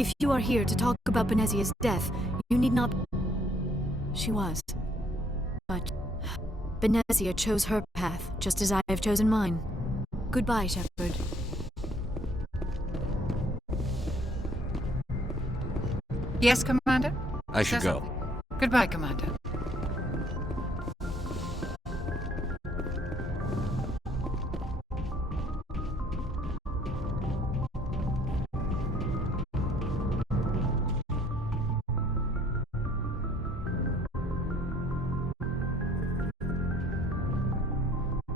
If you are here to talk about Benezia's death, you need not... She was. But Benezia chose her path, just as I have chosen mine. Goodbye, Shepard. Yes, Commander? I should go. Goodbye, Commander.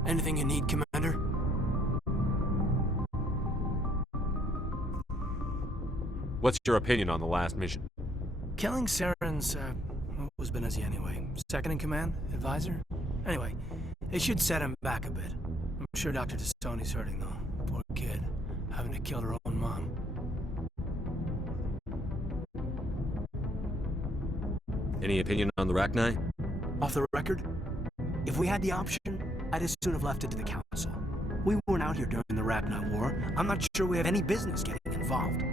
Anything you need, Commander? What's your opinion on the last mission? Killing Saren's, what was Benezia anyway? Second in command? Advisor? Anyway, it should set him back a bit. I'm sure Dr. T'Soni's hurting, though. Poor kid, having to kill her own mom. Any opinion on the Rachni? Off the record? If we had the option, I'd as soon have left it to the Council. We weren't out here during the Rachni War. I'm not sure we have any business getting involved.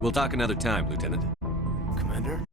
We'll talk another time, Lieutenant. Commander?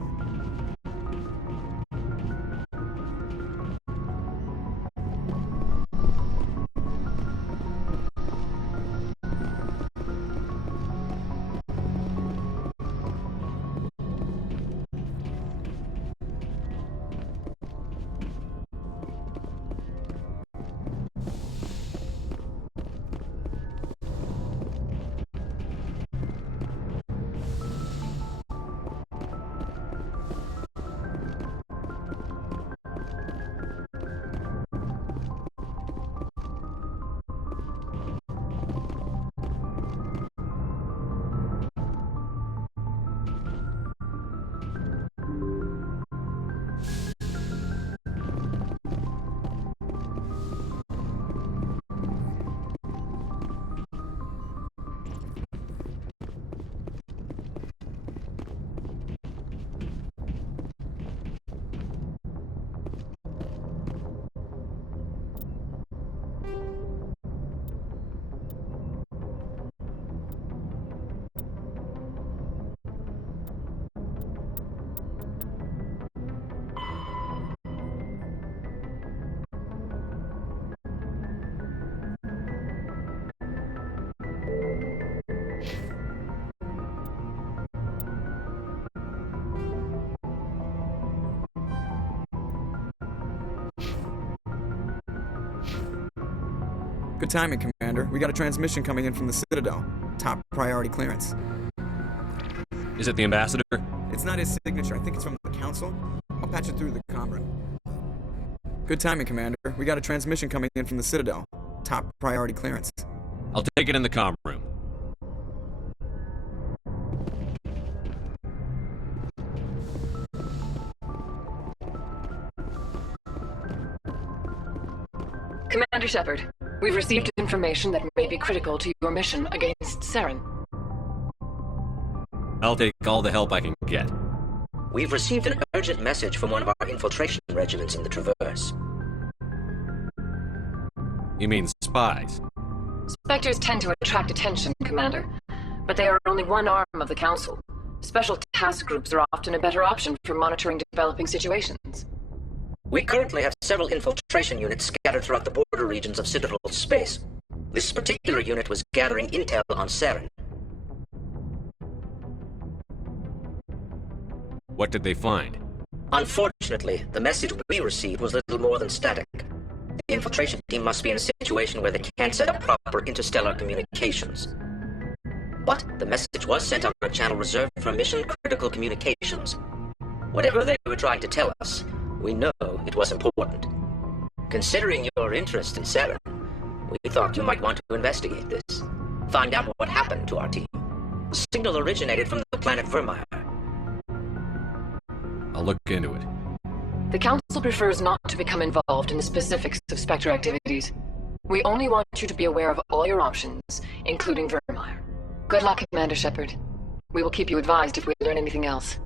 Good timing, Commander. We got a transmission coming in from the Citadel. Top priority clearance. Is it the Ambassador? It's not his signature. I think it's from the Council. I'll patch it through the comm room. Good timing, Commander. We got a transmission coming in from the Citadel. Top priority clearance. I'll take it in the comm room. Commander Shepard, we've received information that may be critical to your mission against Saren. I'll take all the help I can get. We've received an urgent message from one of our infiltration regiments in the Traverse. You mean spies? Spectres tend to attract attention, Commander, but they are only one arm of the Council. Special task groups are often a better option for monitoring developing situations. We currently have several infiltration units scattered throughout the border regions of Citadel space. This particular unit was gathering intel on Saren. What did they find? Unfortunately, the message we received was little more than static. The infiltration team must be in a situation where they can't set up proper interstellar communications. But the message was sent on a channel reserved for mission-critical communications. Whatever they were trying to tell us, we know it was important. Considering your interest in Saren, we thought you might want to investigate this. Find out what happened to our team. The signal originated from the planet Vermeer. I'll look into it. The Council prefers not to become involved in the specifics of Spectre activities. We only want you to be aware of all your options, including Vermeer. Good luck, Commander Shepard. We will keep you advised if we learn anything else.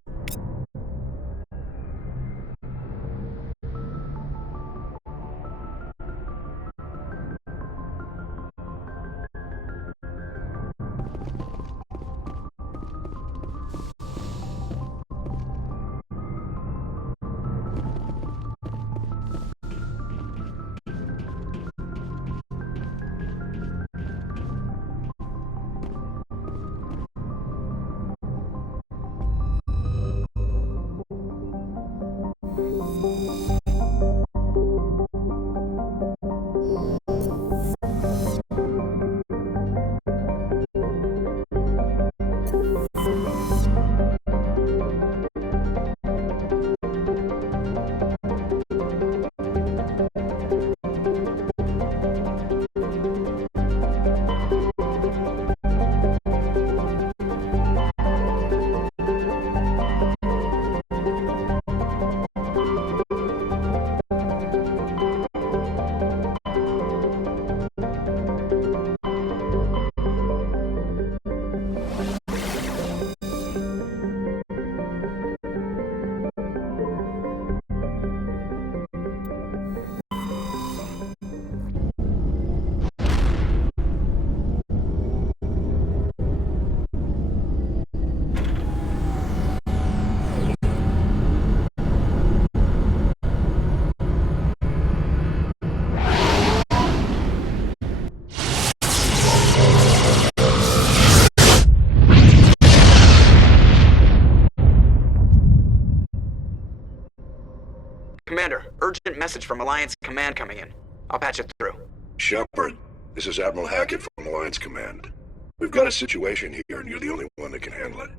Commander, urgent message from Alliance Command coming in. I'll patch it through. Shepard, this is Admiral Hackett from Alliance Command. We've got a situation here, and you're the only one that can handle it.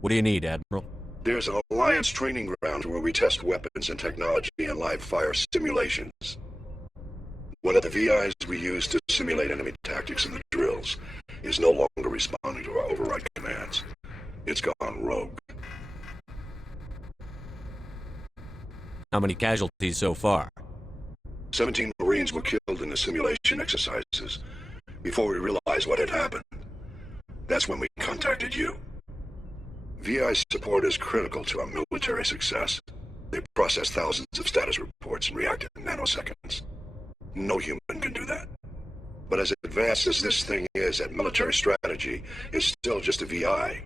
What do you need, Admiral? There's an Alliance training ground where we test weapons and technology in live-fire simulations. One of the VIs we use to simulate enemy tactics in the drills is no longer responding to our override commands. It's gone rogue. How many casualties so far? 17 Marines were killed in the simulation exercises before we realized what had happened. That's when we contacted you. VI support is critical to our military success. They process thousands of status reports and react in nanoseconds. No human can do that. But as advanced as this thing is at military strategy, it's still just a VI.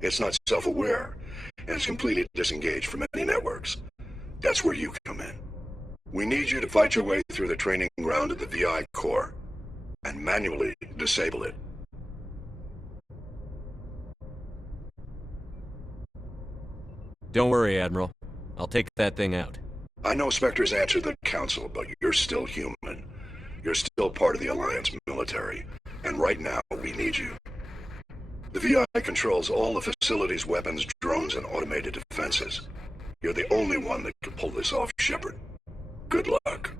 It's not self-aware, and it's completely disengaged from any networks. That's where you come in. We need you to fight your way through the training ground of the VI core, and manually disable it. Don't worry, Admiral. I'll take that thing out. I know Spectre's answered the Council, but you're still human. You're still part of the Alliance military, and right now we need you. The VI controls all the facilities, weapons, drones, and automated defenses. You're the only one that can pull this off, Shepard. Good luck.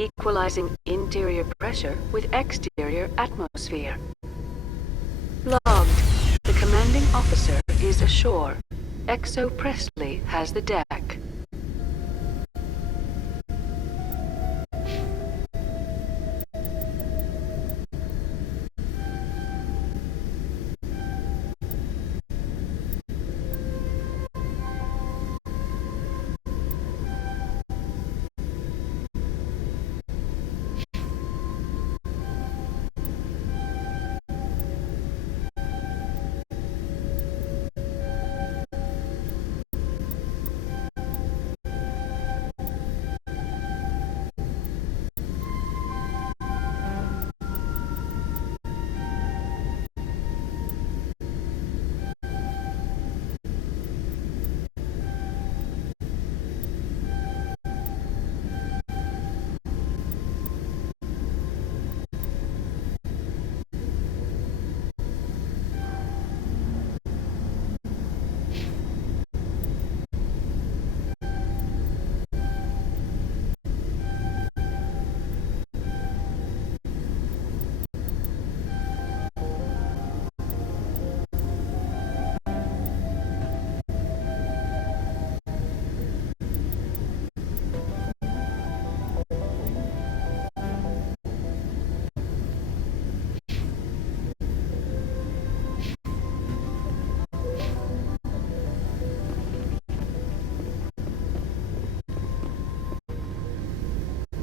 Equalizing interior pressure with exterior atmosphere. Logged. The command commanding officer is ashore. Exo Presley has the deck.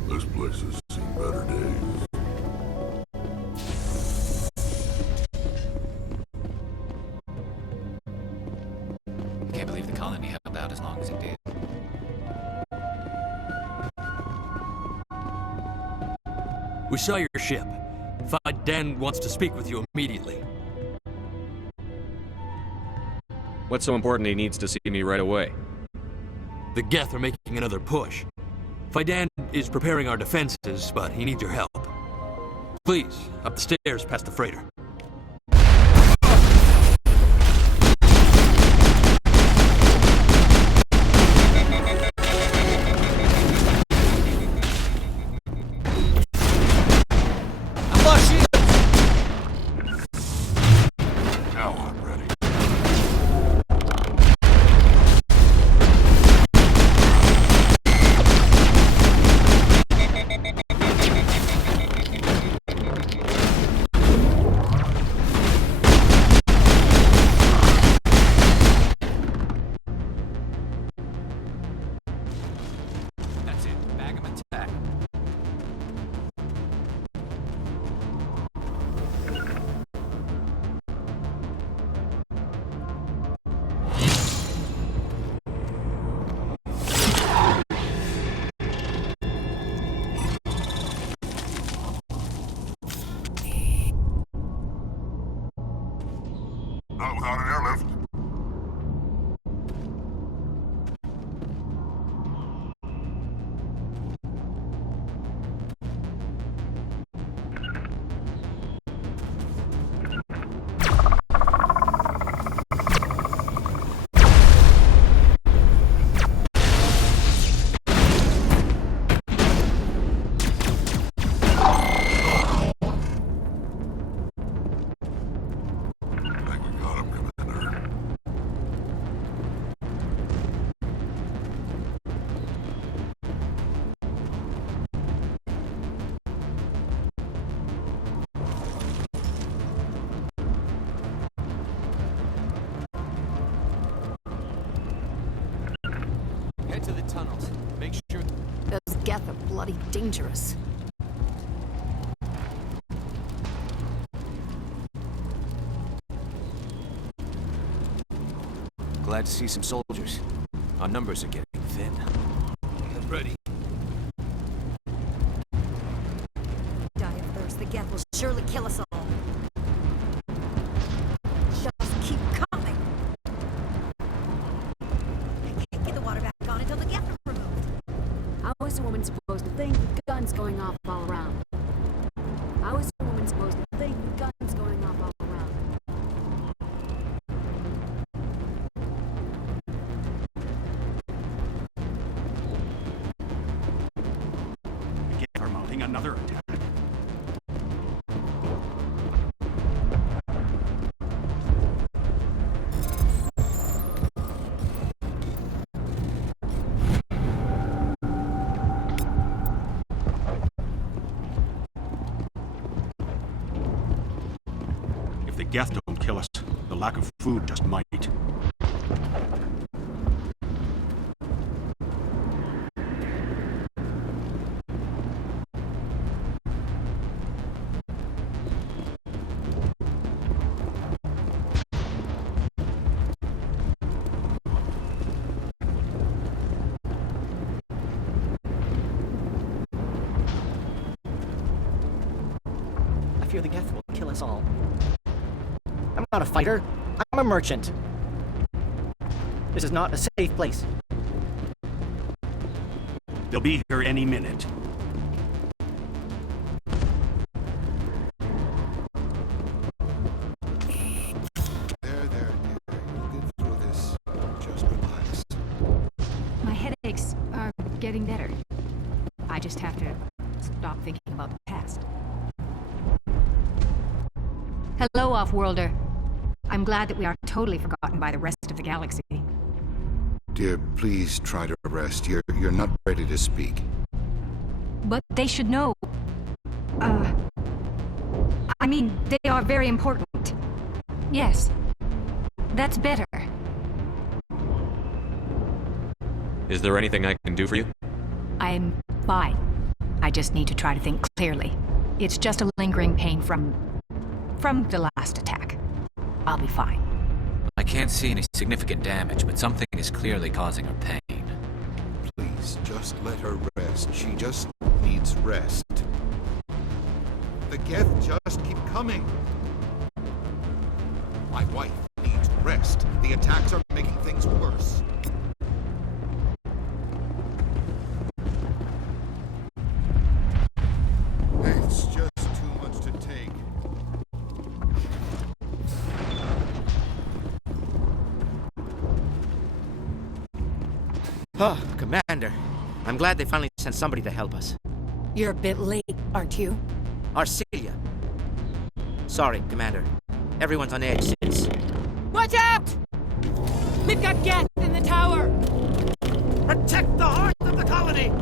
This place has seen better days. Can't believe the colony held out as long as it did. We saw your ship. Faidan wants to speak with you immediately. What's so important he needs to see me right away? The Geth are making another push. Faidan is preparing our defenses, but he needs your help. Please, up the stairs past the freighter. Now I'm ready. That's it. Bag 'em and tack 'em. Not without an airlift. I think we got him, Commander. Head to the tunnels. Make sure. Those Geth are bloody dangerous. Glad to see some soldiers. Our numbers are getting thin. Ready. Die of thirst. The Geth will surely kill us all. Just keep coming. I can't get the water back on until the Geth are removed. How is a woman supposed to think with guns going off all around? How is a woman supposed to think with guns going off all around? The Geth are mounting another attack. the Geth don't kill us, the lack of food just might. I fear the Geth will kill us all. I'm not a fighter. I'm a merchant. This is not a safe place. They'll be here any minute. There. We'll get through this. Just relax. My headaches are getting better. I just have to stop thinking about the past. Hello, Off-Worlder. I'm glad that we are totally forgotten by the rest of the galaxy. Dear, please try to rest. You're not ready to speak. But they should know. I mean, they are very important. Yes. That's better. Is there anything I can do for you? I'm fine. I just need to try to think clearly. It's just a lingering pain from the last attack. I'll be fine. I can't see any significant damage, but something is clearly causing her pain. Please, just let her rest. She just needs rest. The Geth just keep coming. My wife needs rest. The attacks are making things worse. It's just too much to take. Oh, Commander. I'm glad they finally sent somebody to help us. You're a bit late, aren't you? Arcelia. Sorry, Commander. Everyone's on edge since... Watch out! We've got Geth in the tower! Protect the heart of the colony!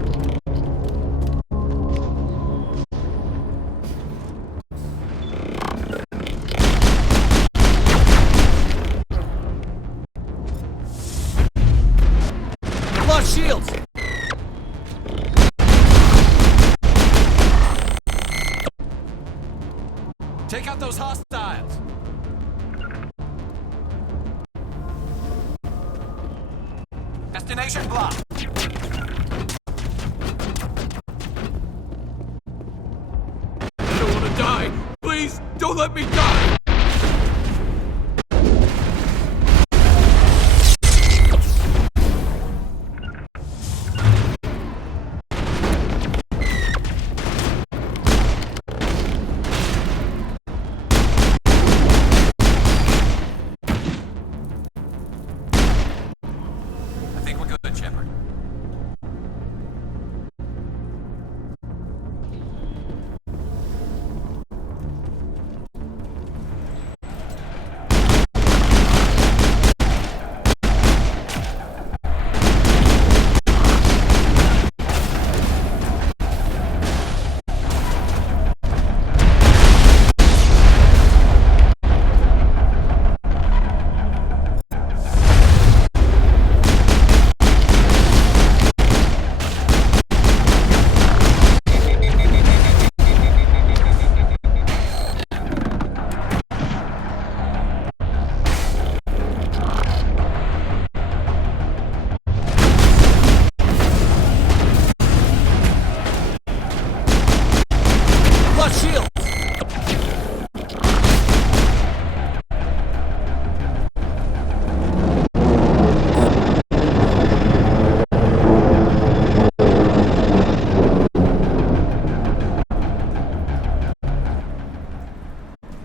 Lost shields! Take out those hostiles! Destination blocked! I don't want to die! Please, don't let me die!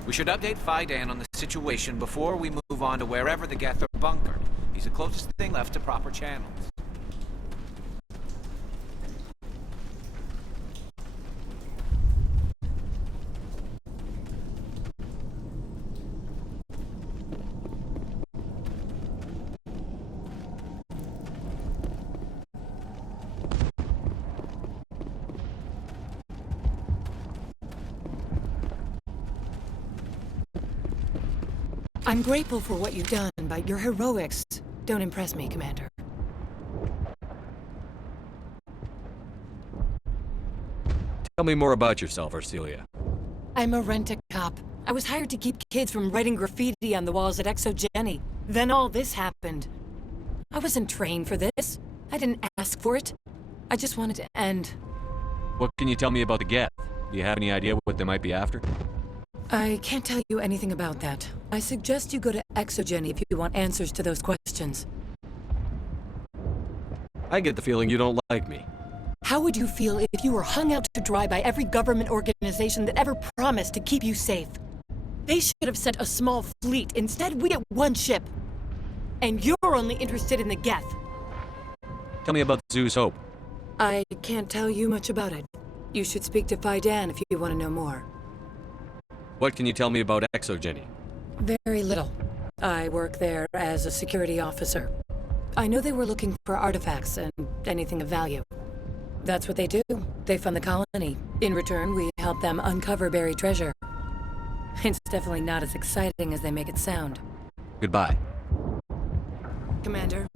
We should update Faidan on the situation before we move on to wherever the Geth are bunkered. He's the closest thing left to proper channels. I'm grateful for what you've done, but your heroics don't impress me, Commander. Tell me more about yourself, Arcelia. I'm a rent-a-cop. I was hired to keep kids from writing graffiti on the walls at Exogeny. Then all this happened. I wasn't trained for this. I didn't ask for it. I just wanted to end. What can you tell me about the Geth? Do you have any idea what they might be after? I can't tell you anything about that. I suggest you go to Exogeny if you want answers to those questions. I get the feeling you don't like me. How would you feel if you were hung out to dry by every government organization that ever promised to keep you safe? They should have sent a small fleet. Instead, we get one ship. And you're only interested in the Geth. Tell me about Zhu's Hope. I can't tell you much about it. You should speak to Faidan if you want to know more. What can you tell me about Exogeny? Very little. I work there as a security officer. I know they were looking for artifacts and anything of value. That's what they do. They fund the colony. In return, we help them uncover buried treasure. It's definitely not as exciting as they make it sound. Goodbye. Commander.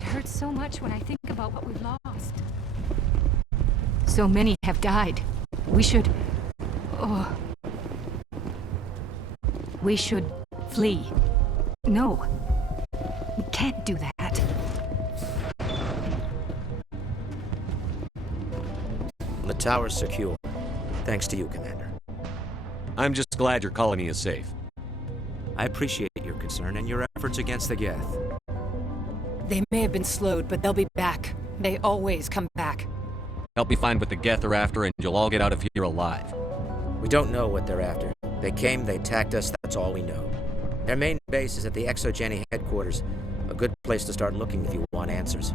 It hurts so much when I think about what we've lost. So many have died. We should... Oh... We should flee. No. We can't do that. The tower's secure. Thanks to you, Commander. I'm just glad your colony is safe. I appreciate your concern and your efforts against the Geth. They may have been slowed, but they'll be back. They always come back. Help me find what the Geth are after, and you'll all get out of here alive. We don't know what they're after. They came, they attacked us, that's all we know. Their main base is at the Exogeny headquarters. A good place to start looking if you want answers.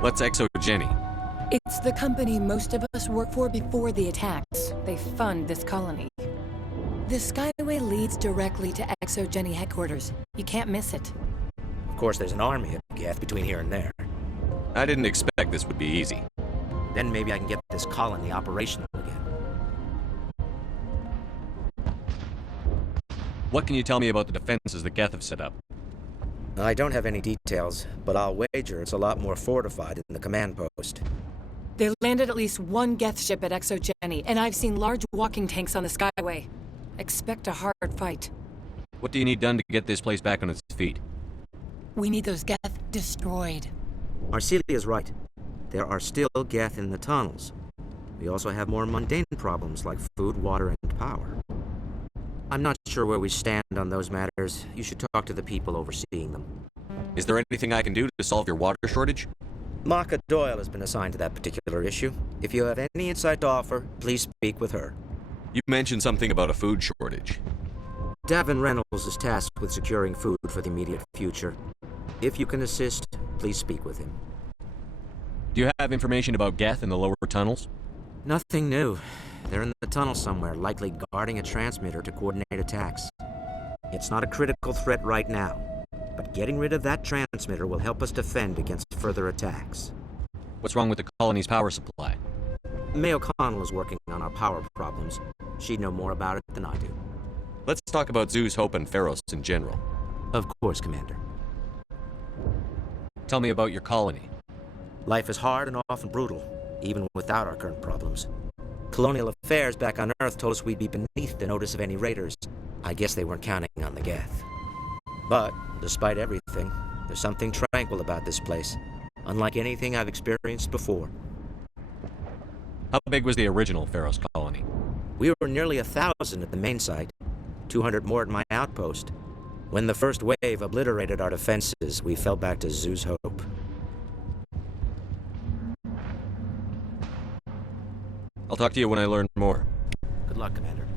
What's Exogeny? It's the company most of us work for before the attacks. They fund this colony. The Skyway leads directly to Exogeny headquarters. You can't miss it. Of course, there's an army of Geth between here and there. I didn't expect this would be easy. Then maybe I can get this colony operational again. What can you tell me about the defenses the Geth have set up? I don't have any details, but I'll wager it's a lot more fortified than the command post. They landed at least one Geth ship at Exogeny, and I've seen large walking tanks on the Skyway. Expect a hard fight. What do you need done to get this place back on its feet? We need those Geth destroyed. Arcelia's right. There are still Geth in the tunnels. We also have more mundane problems like food, water, and power. I'm not sure where we stand on those matters. You should talk to the people overseeing them. Is there anything I can do to solve your water shortage? Maka Doyle has been assigned to that particular issue. If you have any insight to offer, please speak with her. You mentioned something about a food shortage. Davin Reynolds is tasked with securing food for the immediate future. If you can assist, please speak with him. Do you have information about Geth in the lower tunnels? Nothing new. They're in the tunnel somewhere, likely guarding a transmitter to coordinate attacks. It's not a critical threat right now, but getting rid of that transmitter will help us defend against further attacks. What's wrong with the colony's power supply? May O'Connell is working on our power problems. She'd know more about it than I do. Let's talk about Zhu's Hope and Pharos in general. Of course, Commander. Tell me about your colony. Life is hard and often brutal, even without our current problems. Colonial affairs back on Earth told us we'd be beneath the notice of any raiders. I guess they weren't counting on the Geth. But, despite everything, there's something tranquil about this place, unlike anything I've experienced before. How big was the original Pharos colony? We were nearly 1,000 at the main site, 200 more at my outpost. When the first wave obliterated our defenses, we fell back to Zhu's Hope. I'll talk to you when I learn more. Good luck, Commander.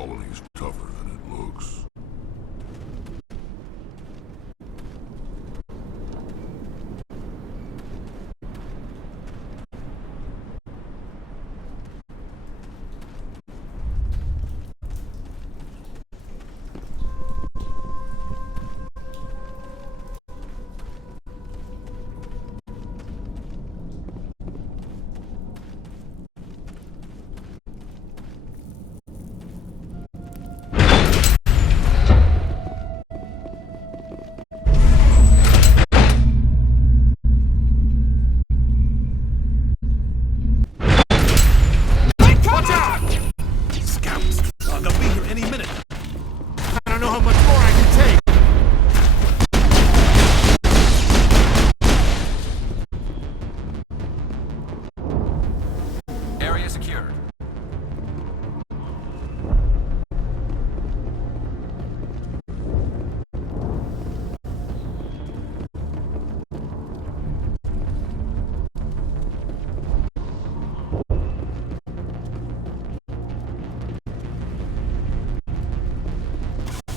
colony's tougher than it looks.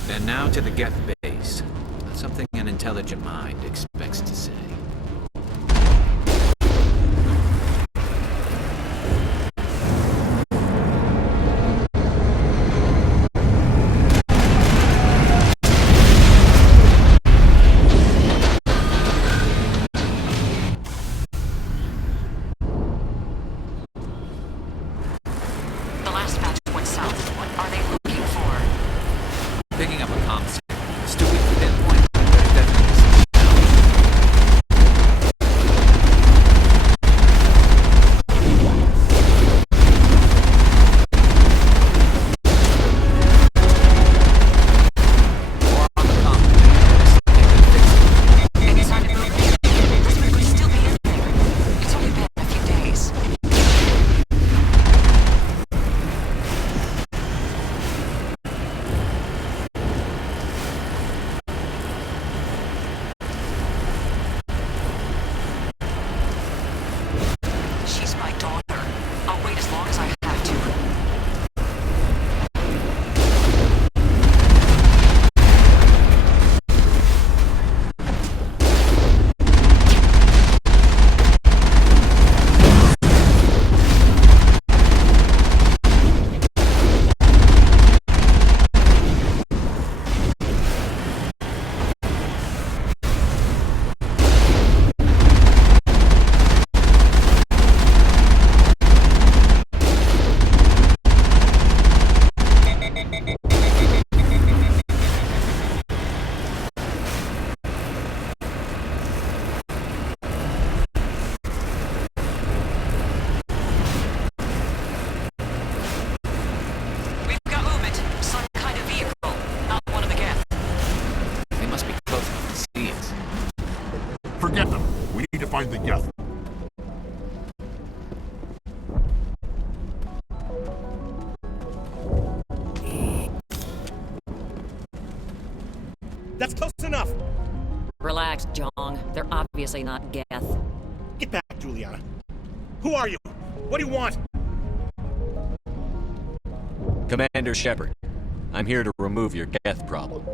And now to the Geth base. Something an intelligent mind expects to say. The last batch went south. What are they looking for? Picking up a comm signal. It's too weak to pinpoint, but there's definitely something. She's my daughter. I'll wait as long as I have to. We've got movement. Some kind of vehicle. Not one of the Geth. They must be close enough to see us. Forget them. We need to find the Geth. That's close enough. Relax, Jong. They're obviously not Geth. Get back, Juliana. Who are you? What do you want? Commander Shepard, I'm here to remove your Geth problem.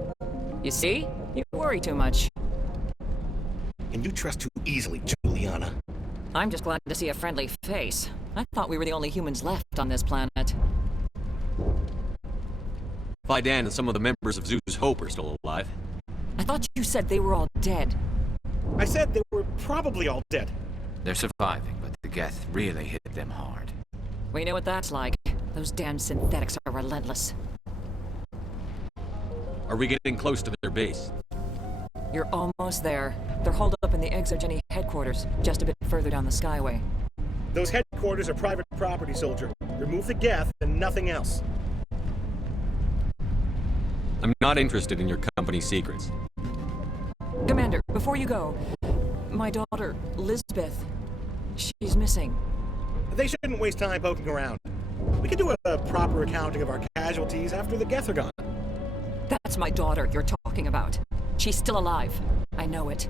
You see? You worry too much. Can you trust too easily, Juliana? I'm just glad to see a friendly face. I thought we were the only humans left on this planet. Fidan and some of the members of Zeus Hope are still alive. I thought you said they were all dead. I said they were probably all dead. They're surviving, but the Geth really hit them hard. We know what that's like. Those damn synthetics are relentless. Are we getting close to their base? You're almost there. They're holed up in the Exogeny headquarters, just a bit further down the Skyway. Those headquarters are private property, soldier. Remove the Geth and nothing else. I'm not interested in your company's secrets. Commander, before you go, my daughter, Lisbeth, she's missing. They shouldn't waste time poking around. We can do a proper accounting of our casualties after the Geth are gone. That's my daughter you're talking about. She's still alive. I know it.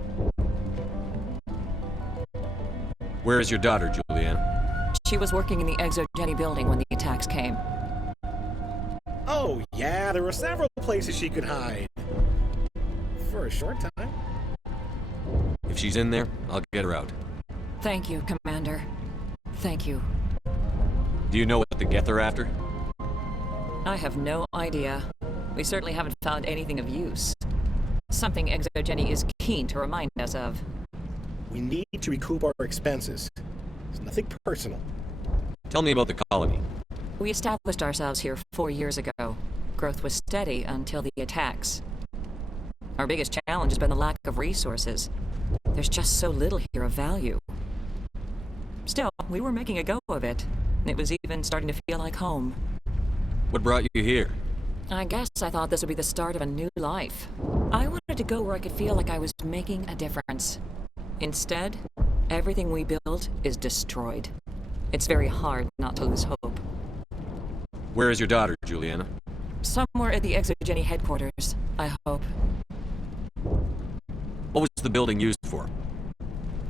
Where is your daughter, Juliana? She was working in the Exogeny building when the attacks came. Oh, Yeah, there were several places she could hide. For a short time. If she's in there, I'll get her out. Thank you, Commander. Thank you. Do you know what the Geth are after? I have no idea. We certainly haven't found anything of use. Something ExoGeni is keen to remind us of. We need to recoup our expenses. It's nothing personal. Tell me about the colony. We established ourselves here 4 years ago. Growth was steady until the attacks. Our biggest challenge has been the lack of resources. There's just so little here of value. Still, we were making a go of it. It was even starting to feel like home. What brought you here? I guess I thought this would be the start of a new life. I wanted to go where I could feel like I was making a difference. Instead, everything we built is destroyed. It's very hard not to lose hope. Where is your daughter, Juliana? Somewhere at the ExoGeni headquarters, I hope. What was the building used for?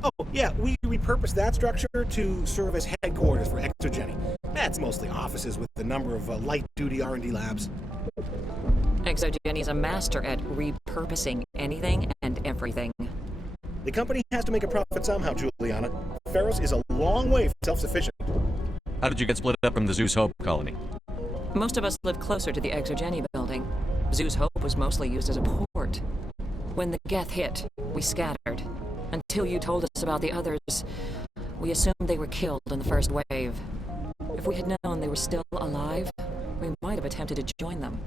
Oh, yeah, we repurposed that structure to serve as headquarters for ExoGeni. That's mostly offices with a number of light-duty R&D labs. ExoGeni is a master at repurposing anything and everything. The company has to make a profit somehow, Juliana. Ferros is a long way from self-sufficient. How did you get split up from the Zeus Hope colony? Most of us live closer to the ExoGeni building. Zeus Hope was mostly used as a port. When the Geth hit, we scattered. Until you told us about the others, we assumed they were killed in the first wave. If we had known they were still alive, we might have attempted to join them.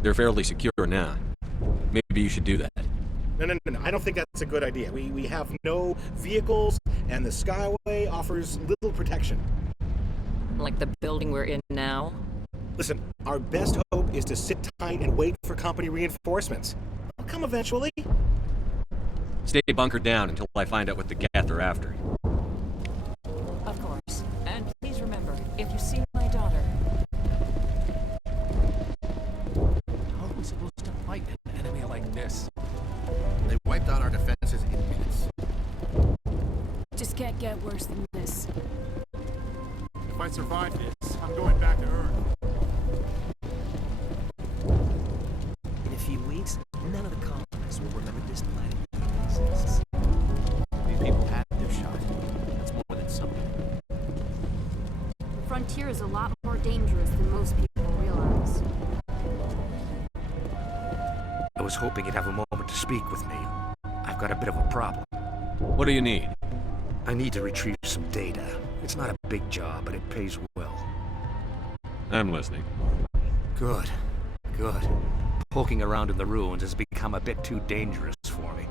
They're fairly secure now. Maybe you should do that. No. I don't think that's a good idea. We have no vehicles, and the Skyway offers little protection. Like the building we're in now? Listen, our best hope is to sit tight and wait for company reinforcements. They'll come eventually. Stay bunkered down until I find out what the Geth are after. Of course. And please remember, if you see my daughter... How are we supposed to fight an enemy like this? They wiped out our defenses in minutes. Just can't get worse than this. If I survive this, I'm going back to Earth. In a few weeks, none of the colonists will remember this planet even exists. These people had their shot. That's more than something. The frontier is a lot more dangerous than most people realize. I was hoping you'd have a moment to speak with me. I've got a bit of a problem. What do you need? I need to retrieve some data. It's not a big job, but it pays well. I'm listening. Good. Poking around in the ruins has become a bit too dangerous for me.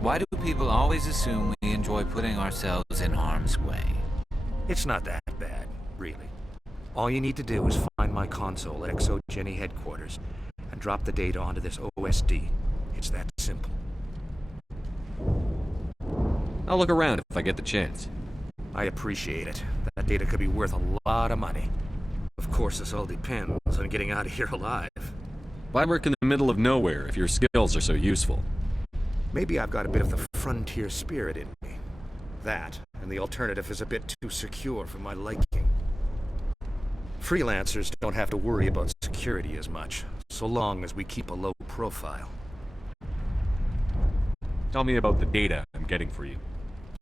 Why do people always assume we enjoy putting ourselves in harm's way? It's not that bad, really. All you need to do is find my console at ExoGeni headquarters and drop the data onto this OSD. It's that simple. I'll look around if I get the chance. I appreciate it. That data could be worth a lot of money. Of course, this all depends on getting out of here alive. Why work in the middle of nowhere if your skills are so useful? Maybe I've got a bit of the frontier spirit in me. That, and the alternative is a bit too secure for my liking. Freelancers don't have to worry about security as much, so long as we keep a low profile. Tell me about the data I'm getting for you.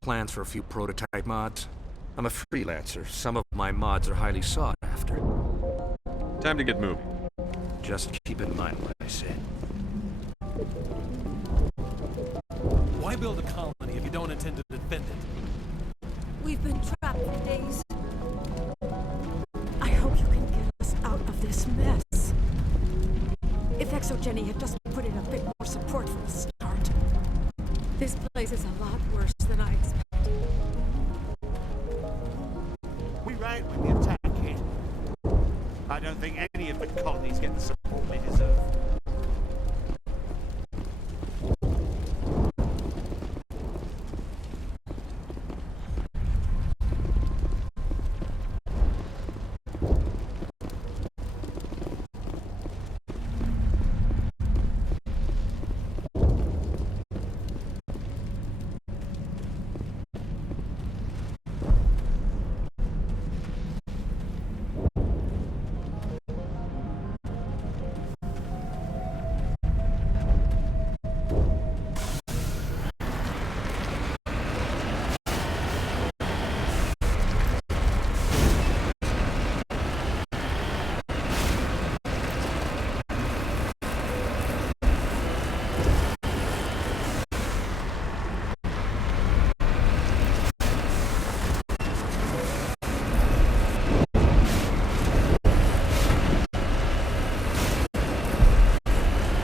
Plans for a few prototype mods? I'm a freelancer. Some of my mods are highly sought after. Time to get moving. Just keep in mind what I said. Why build a colony if you don't intend to defend it? We've been trapped for days. I hope you can get us out of this mess. If ExoGeni had just put in a bit more support from the start. This place is a lot worse than I expected. We right when the attack came. I don't think any of the colonies get the